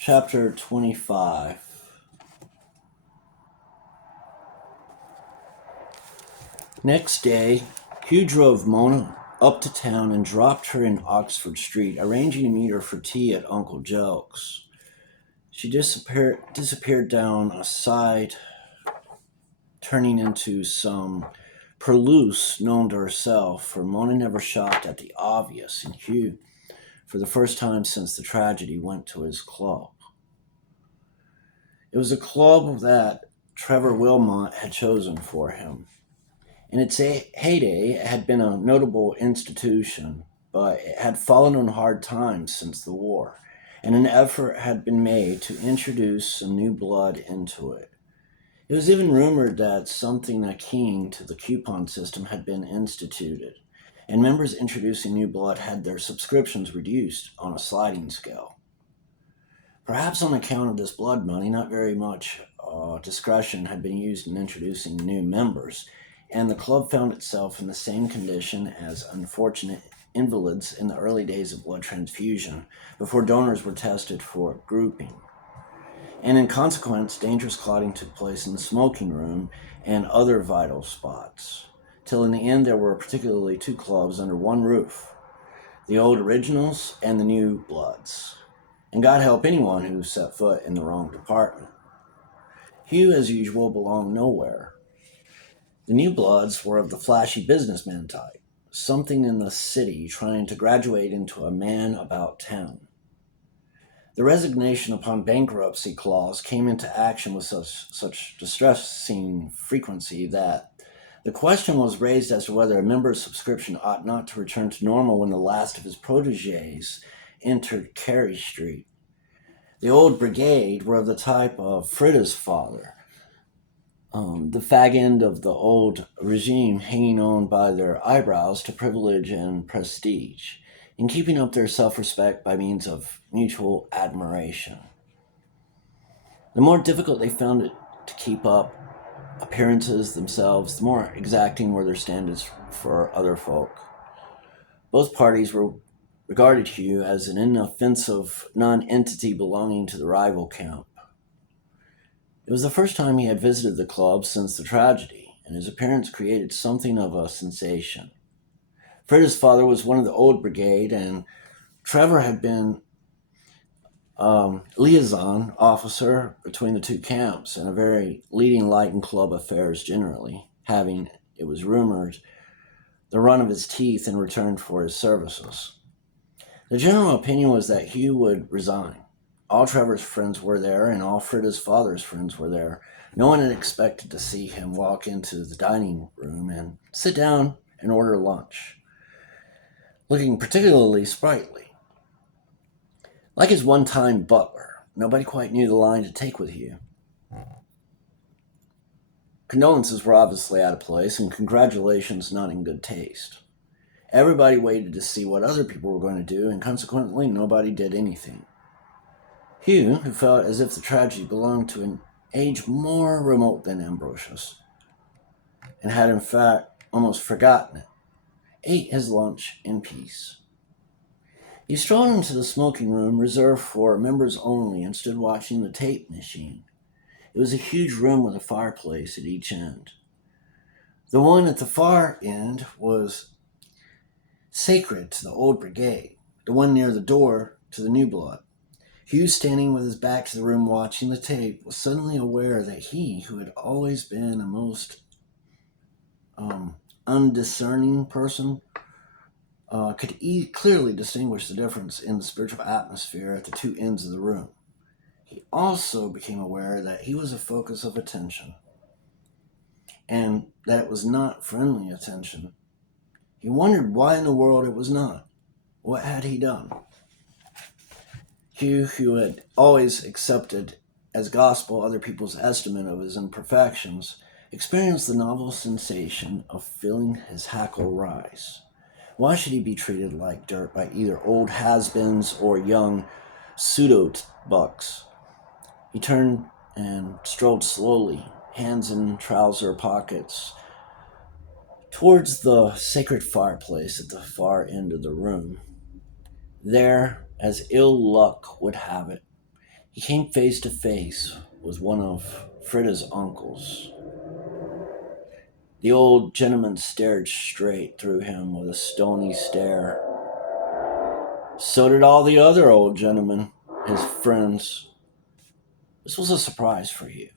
Chapter 25. Next day, Hugh drove Mona up to town and dropped her in Oxford Street, arranging to meet her for tea at Uncle Joe's. She disappeared down a side, turning into some purlouse known to herself, for Mona never shopped at the obvious, and Hugh, for the first time since the tragedy, went to his club. It was a club that Trevor Wilmot had chosen for him. In its heyday, it had been a notable institution, but it had fallen on hard times since the war, and an effort had been made to introduce some new blood into it. It was even rumored that something akin to the coupon system had been instituted, and members introducing new blood had their subscriptions reduced on a sliding scale. Perhaps on account of this blood money, not very much discretion had been used in introducing new members, and the club found itself in the same condition as unfortunate invalids in the early days of blood transfusion, before donors were tested for grouping. And in consequence, dangerous clotting took place in the smoking room and other vital spots, till in the end there were particularly two clubs under one roof, the old originals and the new bloods. And God help anyone who set foot in the wrong department. Hugh, as usual, belonged nowhere. The new bloods were of the flashy businessman type, something in the city trying to graduate into a man about town. The resignation upon bankruptcy clause came into action with such distressing frequency that the question was raised as to whether a member's subscription ought not to return to normal when the last of his protégés entered Carey Street. The old brigade were of the type of Frida's father, the fag end of the old regime hanging on by their eyebrows to privilege and prestige, and keeping up their self-respect by means of mutual admiration. The more difficult they found it to keep up appearances themselves, the more exacting were their standards for other folk. Both parties regarded Hugh as an inoffensive non-entity belonging to the rival camp. It was the first time he had visited the club since the tragedy, and his appearance created something of a sensation. Frida's father was one of the old brigade, and Trevor had been liaison officer between the two camps and a very leading light in club affairs generally, having, it was rumored, the run of his teeth in return for his services. The general opinion was that Hugh would resign. All Trevor's friends were there, and all Frida's father's friends were there. No one had expected to see him walk into the dining room and sit down and order lunch, looking particularly sprightly. Like his one-time butler, nobody quite knew the line to take with Hugh. Condolences were obviously out of place, and congratulations not in good taste. Everybody waited to see what other people were going to do, and consequently nobody did anything. Hugh, who felt as if the tragedy belonged to an age more remote than Ambrosius, and had in fact almost forgotten it, ate his lunch in peace. He strolled into the smoking room reserved for members only and stood watching the tape machine. It was a huge room with a fireplace at each end. The one at the far end was sacred to the old brigade, the one near the door to the new blood. Hugh, standing with his back to the room watching the tape, was suddenly aware that he, who had always been a most undiscerning person, could clearly distinguish the difference in the spiritual atmosphere at the two ends of the room. He also became aware that he was a focus of attention, and that it was not friendly attention. He wondered why in the world it was not. What had he done? Hugh, who had always accepted as gospel other people's estimate of his imperfections, experienced the novel sensation of feeling his hackle rise. Why should he be treated like dirt by either old has-beens or young pseudo-bucks? He turned and strolled slowly, hands in trouser pockets, towards the sacred fireplace at the far end of the room. There, as ill luck would have it, He came face to face with one of Frida's uncles. The old gentleman stared straight through him with a stony stare. So did all the other old gentlemen, his friends. This was a surprise for Hugh.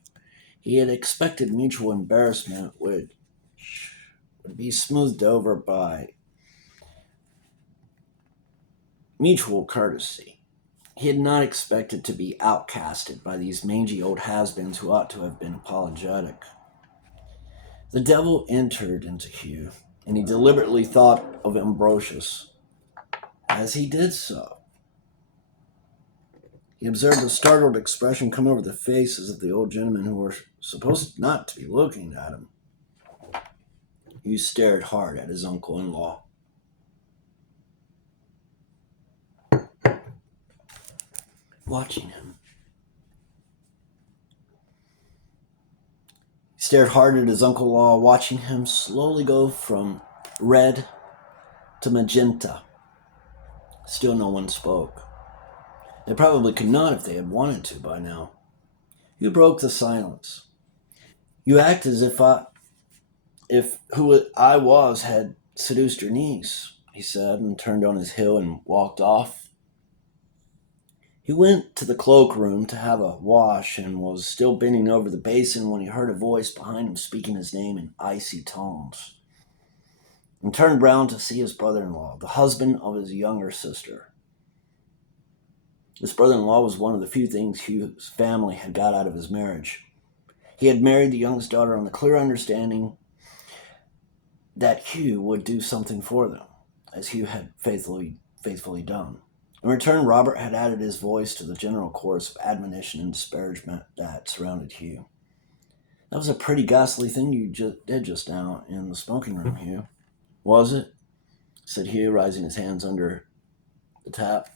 He had expected mutual embarrassment would be smoothed over by mutual courtesy. He had not expected to be outcasted by these mangy old has-beens who ought to have been apologetic. The devil entered into Hugh, and he deliberately thought of Ambrosius. As he did so, he observed a startled expression come over the faces of the old gentlemen who were supposed not to be looking at him. Hugh stared hard at his uncle-in-law. Watching him. He stared hard at his uncle-in-law, watching him slowly go from red to magenta. Still no one spoke. They probably could not if they had wanted to by now. Hugh broke the silence. You act as if who I was had seduced your niece, he said, and turned on his heel and walked off. He went to the cloakroom to have a wash and was still bending over the basin when he heard a voice behind him speaking his name in icy tones, and turned round to see his brother-in-law, the husband of his younger sister. This brother-in-law was one of the few things Hugh's family had got out of his marriage. He had married the youngest daughter on the clear understanding that Hugh would do something for them, as Hugh had faithfully done. In return, Robert had added his voice to the general chorus of admonition and disparagement that surrounded Hugh. That was a pretty ghastly thing you did just now in the smoking room, Hugh. Was it? Said Hugh, rising his hands under the tap.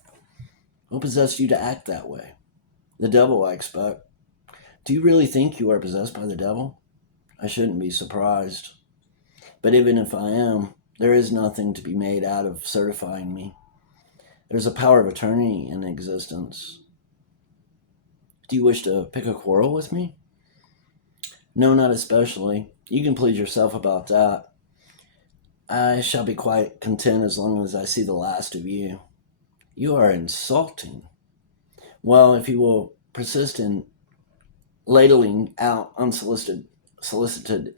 What possessed you to act that way? The devil, I expect. Do you really think you are possessed by the devil? I shouldn't be surprised. But even if I am, there is nothing to be made out of certifying me. There's a power of attorney in existence. Do you wish to pick a quarrel with me? No, not especially. You can please yourself about that. I shall be quite content as long as I see the last of you. You are insulting. Well, if you will persist in ladling out unsolicited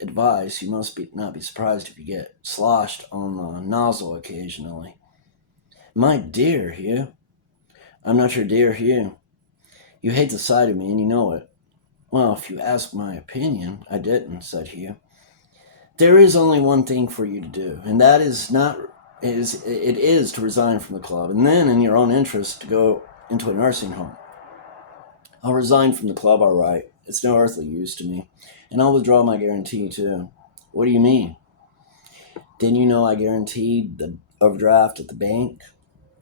advice, you must not be surprised if you get sloshed on the nozzle occasionally. My dear Hugh. I'm not your dear Hugh. You hate the sight of me, and you know it. Well, if you ask my opinion, I didn't, said Hugh. There is only one thing for you to do, and that is to resign from the club, and then, in your own interest, to go into a nursing home. I'll resign from the club, all right. It's no earthly use to me, and I'll withdraw my guarantee, too. What do you mean? Didn't you know I guaranteed the overdraft at the bank?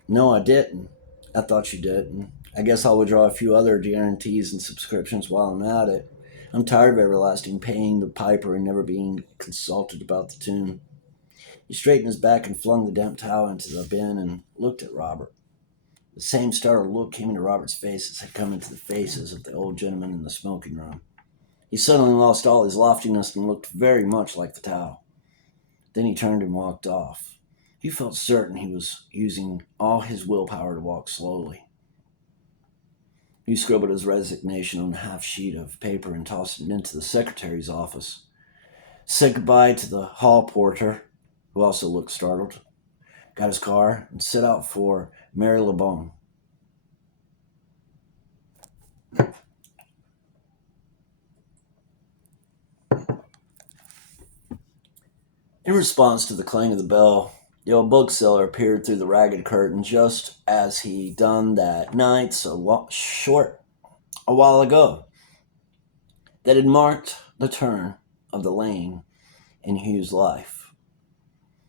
No, I didn't. I thought you didn't. I guess I'll withdraw a few other guarantees and subscriptions while I'm at it. I'm tired of everlasting paying the piper and never being consulted about the tune. He straightened his back and flung the damp towel into the bin and looked at Robert. The same startled look came into Robert's face as had come into the faces of the old gentleman in the smoking room. He suddenly lost all his loftiness and looked very much like the towel. Then he turned and walked off. He felt certain he was using all his willpower to walk slowly. He scribbled his resignation on a half sheet of paper and tossed it into the secretary's office. Said goodbye to the hall porter, who also looked startled, got his car, and set out for Marylebone. In response to the clang of the bell, the old bookseller appeared through the ragged curtain just as he done that night a while ago, that had marked the turn of the lane in Hugh's life.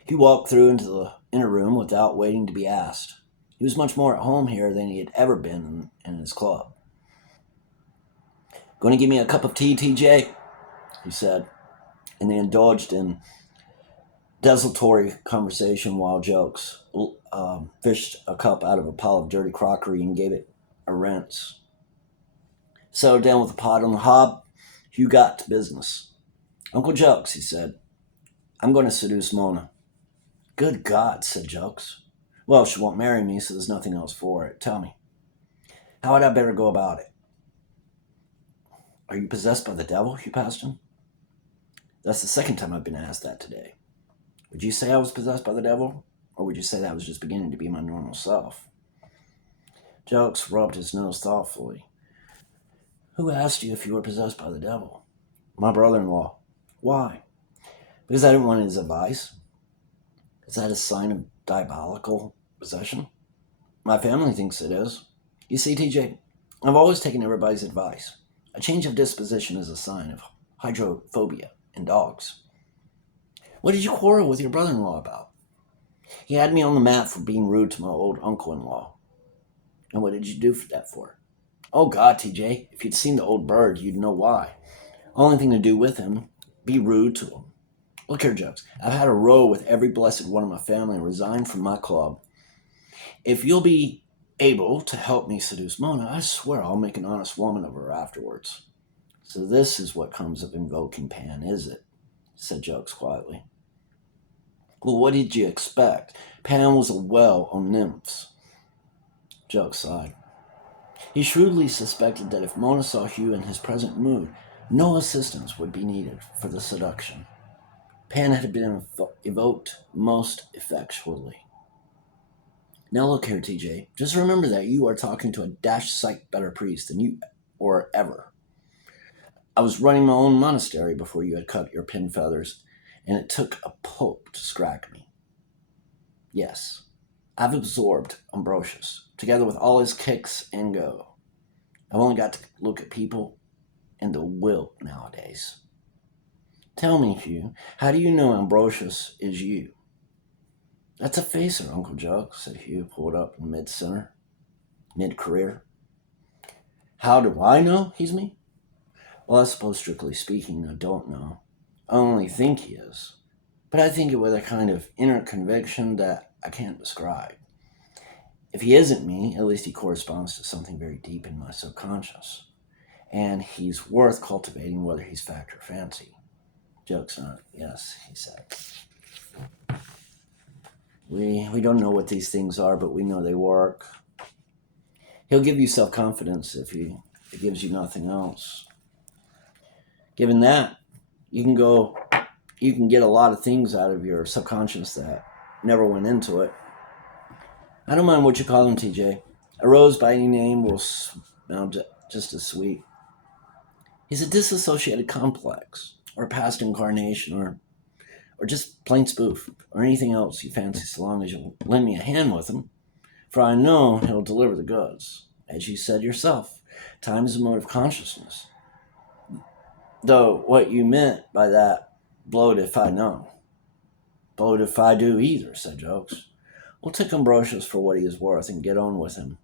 He walked through into the inner room without waiting to be asked. He was much more at home here than he had ever been in his club. Going to give me a cup of tea, TJ? He said, and they indulged in desultory conversation while Jokes fished a cup out of a pile of dirty crockery and gave it a rinse. Settled down with a pot on the hob, Hugh got to business. Uncle Jokes, he said, I'm going to seduce Mona. Good God, said Jokes. Well, she won't marry me, so there's nothing else for it. Tell me, how would I better go about it? Are you possessed by the devil? Hugh asked him. That's the second time I've been asked that today. Would you say I was possessed by the devil? Or would you say that I was just beginning to be my normal self? Jokes rubbed his nose thoughtfully. Who asked you if you were possessed by the devil? My brother-in-law. Why? Because I didn't want his advice. Is that a sign of diabolical possession? My family thinks it is. You see, TJ, I've always taken everybody's advice. A change of disposition is a sign of hydrophobia in dogs. What did you quarrel with your brother-in-law about? He had me on the mat for being rude to my old uncle-in-law. And what did you do that for? Oh, God, TJ, if you'd seen the old bird, you'd know why. Only thing to do with him, be rude to him. Look here, Jokes. I've had a row with every blessed one of my family and resigned from my club. If you'll be able to help me seduce Mona, I swear I'll make an honest woman of her afterwards. So this is what comes of invoking Pan, is it? Said Jokes quietly. Well, what did you expect? Pan was a well on nymphs. Jokes sighed. He shrewdly suspected that if Mona saw Hugh in his present mood, no assistance would be needed for the seduction. Pan had been evoked most effectually. Now look here, TJ. Just remember that you are talking to a dashed sight better priest than you or ever. I was running my own monastery before you had cut your pin feathers, and it took a pope to scrag me. Yes, I've absorbed Ambrosius, together with all his kicks and go. I've only got to look at people and the will nowadays. Tell me, Hugh, how do you know Ambrosius is you? That's a facer, Uncle Joe, said Hugh, pulled up in mid-center, mid-career. How do I know he's me? Well, I suppose, strictly speaking, I don't know. I only think he is. But I think it with a kind of inner conviction that I can't describe. If he isn't me, at least he corresponds to something very deep in my subconscious. And he's worth cultivating whether he's fact or fancy. Joke's on it. Yes, he said. We don't know what these things are, but we know they work. He'll give you self-confidence if he gives you nothing else. Given that, you can get a lot of things out of your subconscious that never went into it. I don't mind what you call him, TJ. A rose by any name will smell just as sweet. He's a disassociated complex, or a past incarnation, or just plain spoof, or anything else you fancy so long as you'll lend me a hand with him, for I know he'll deliver the goods. As you said yourself, time is a mode of consciousness. Though what you meant by that, blowed if I know. Blowed if I do either, said Jokes. We'll take Ambrosius for what he is worth and get on with him.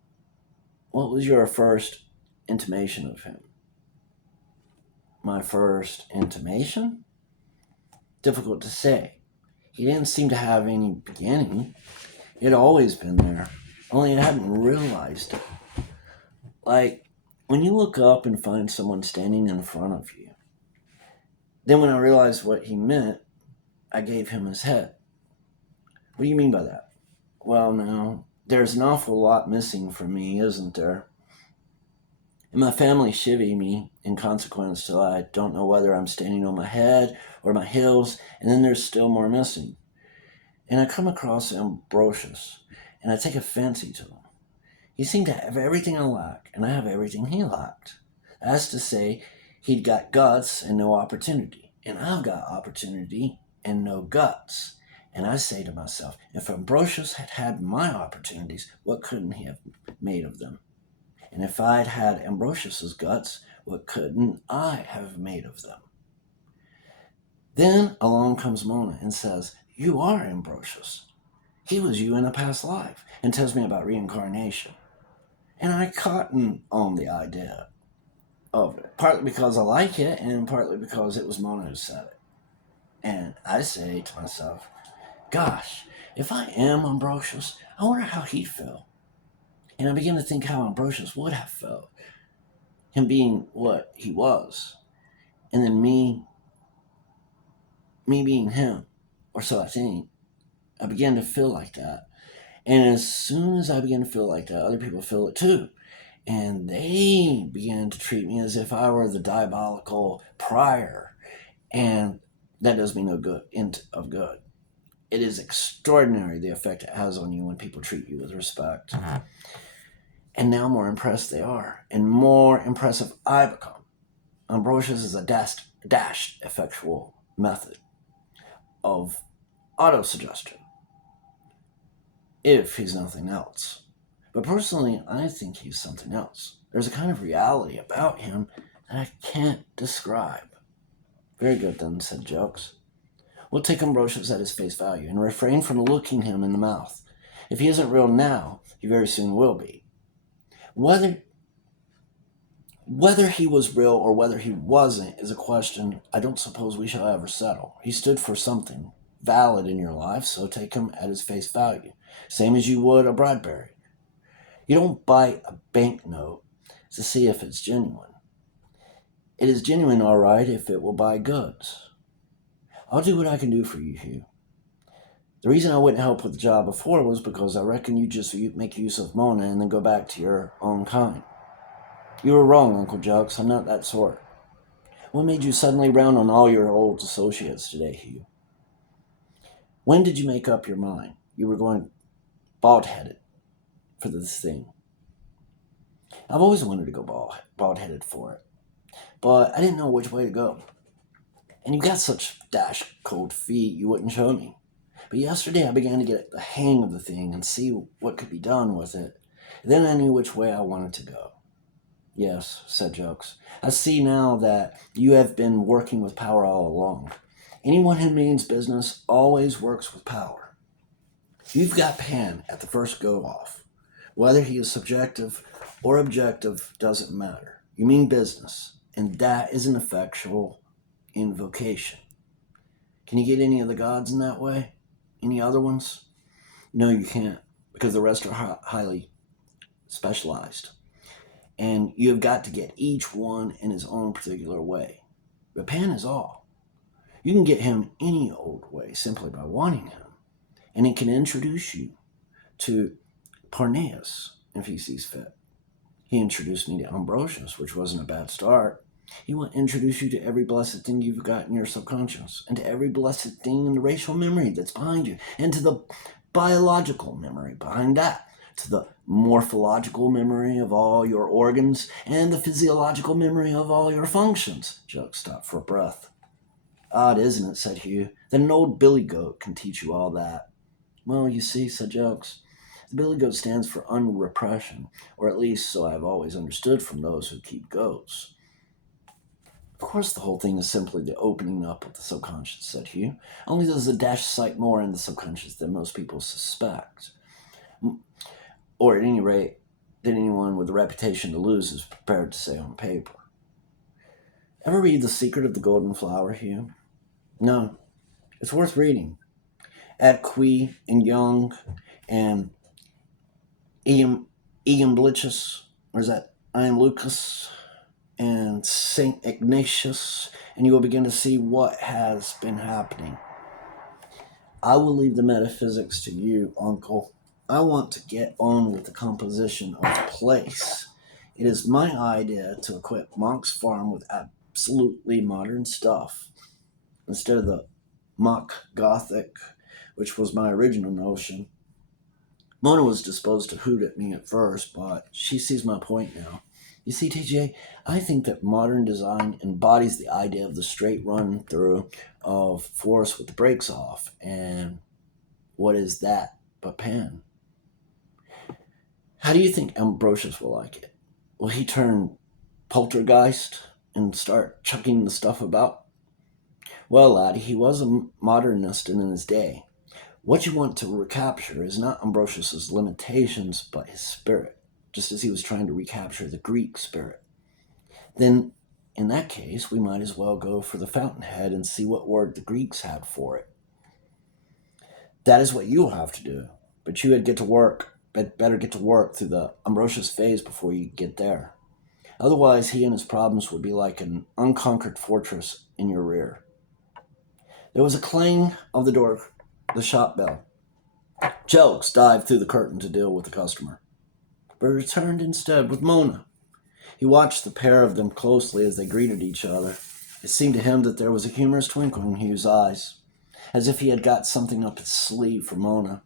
What was your first intimation of him? My first intimation? Difficult to say. He didn't seem to have any beginning. It had always been there, only I hadn't realized it. Like, when you look up and find someone standing in front of you. Then when I realized what he meant, I gave him his head. What do you mean by that? Well, now, there's an awful lot missing from me, isn't there? And my family chivvy me in consequence till I don't know whether I'm standing on my head or my heels, and then there's still more missing. And I come across Ambrosius, and I take a fancy to him. He seemed to have everything I lack, and I have everything he lacked. That's to say, he'd got guts and no opportunity, and I've got opportunity and no guts. And I say to myself, if Ambrosius had had my opportunities, what couldn't he have made of them? And if I'd had Ambrosius's guts, what couldn't I have made of them? Then along comes Mona and says, you are Ambrosius. He was you in a past life, and tells me about reincarnation. And I cotton on the idea of it, partly because I like it, and partly because it was Mona who said it. And I say to myself, gosh, if I am Ambrosius, I wonder how he'd feel. And I begin to think how Ambrosius would have felt. him being what he was, and then me being him, or so I think. I began to feel like that. And as soon as I began to feel like that, other people feel it too. And they began to treat me as if I were the diabolical prior. And that does me no good, of good. It is extraordinary the effect it has on you when people treat you with respect. And now more impressed they are, and more impressive I become. Ambrosius is a dashed effectual method of autosuggestion, if he's nothing else. But personally, I think he's something else. There's a kind of reality about him that I can't describe. Very good then, said Jokes. We'll take Ambrosius at his face value and refrain from looking him in the mouth. If he isn't real now, he very soon will be. Whether he was real or whether he wasn't is a question I don't suppose we shall ever settle. He stood for something valid in your life, so take him at his face value, same as you would a Bradbury. You don't buy a banknote to see if it's genuine. It is genuine, all right, if it will buy goods. I'll do what I can do for you, Hugh. The reason I wouldn't help with the job before was because I reckon you just make use of Mona and then go back to your own kind. You were wrong, Uncle Jokes. I'm not that sort. What made you suddenly round on all your old associates today, Hugh? When did you make up your mind you were going bald-headed for this thing? I've always wanted to go bald-headed for it, but I didn't know which way to go. And you got such dash cold feet you wouldn't show me. But yesterday I began to get the hang of the thing and see what could be done with it. Then I knew which way I wanted to go. Yes, said Jokes. I see now that you have been working with power all along. Anyone who means business always works with power. You've got Pan at the first go-off. Whether he is subjective or objective doesn't matter. You mean business, and that is an effectual invocation. Can you get any of the gods in that way? Any other ones? No, you can't, because the rest are highly specialized. And you've got to get each one in his own particular way. But Pan is all. You can get him any old way simply by wanting him. And it can introduce you to Parnaeus if he sees fit. He introduced me to Ambrosius, which wasn't a bad start. He will introduce you to every blessed thing you've got in your subconscious, and to every blessed thing in the racial memory that's behind you, and to the biological memory behind that, to the morphological memory of all your organs, and the physiological memory of all your functions. Jokes stopped for a breath. Odd, isn't it, said Hugh, that an old billy goat can teach you all that? Well, you see, said Jokes, the billy goat stands for unrepression, or at least so I've always understood from those who keep goats. Of course, the whole thing is simply the opening up of the subconscious, said Hugh. Only there's a dash sight more in the subconscious than most people suspect. Or at any rate, than anyone with a reputation to lose is prepared to say on paper. Ever read The Secret of the Golden Flower, Hugh? No. It's worth reading. Atqui and Young and Iamblichus, or is that Iamblichus, and St. Ignatius, and you will begin to see what has been happening. I will leave the metaphysics to you, Uncle. I want to get on with the composition of the place. It is my idea to equip Monk's Farm with absolutely modern stuff, instead of the mock Gothic, which was my original notion. Mona was disposed to hoot at me at first, but she sees my point now. You see, TJ, I think that modern design embodies the idea of the straight run through of force with the brakes off. And what is that but Pan? How do you think Ambrosius will like it? Will he turn poltergeist and start chucking the stuff about? Well, laddie, he was a modernist in his day. What you want to recapture is not Ambrosius's limitations, but his spirit, just as he was trying to recapture the Greek spirit. Then, in that case, we might as well go for the fountainhead and see what word the Greeks had for it. That is what you'll have to do, but you had better get to work through the Ambrosius phase before you get there. Otherwise, he and his problems would be like an unconquered fortress in your rear. There was a clang of the shop bell. Jelks dived through the curtain to deal with the customer, but returned instead with Mona. He watched the pair of them closely as they greeted each other. It seemed to him that there was a humorous twinkle in Hugh's eyes, as if he had got something up his sleeve for Mona,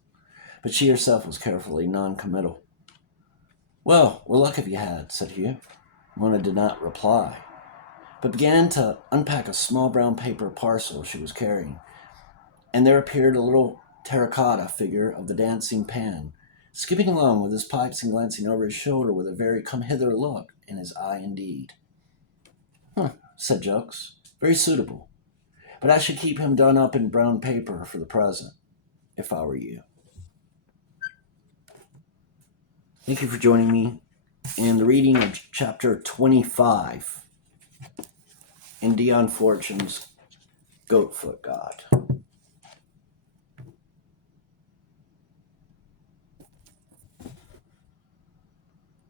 but she herself was carefully non-committal. Well, what luck have you had, said Hugh. Mona did not reply, but began to unpack a small brown paper parcel she was carrying, and there appeared a little terracotta figure of the dancing Pan, skipping along with his pipes and glancing over his shoulder with a very come-hither look in his eye indeed. Huh, said Jokes. Very suitable. But I should keep him done up in brown paper for the present, if I were you. Thank you for joining me in the reading of chapter 25 in Dion Fortune's Goatfoot God.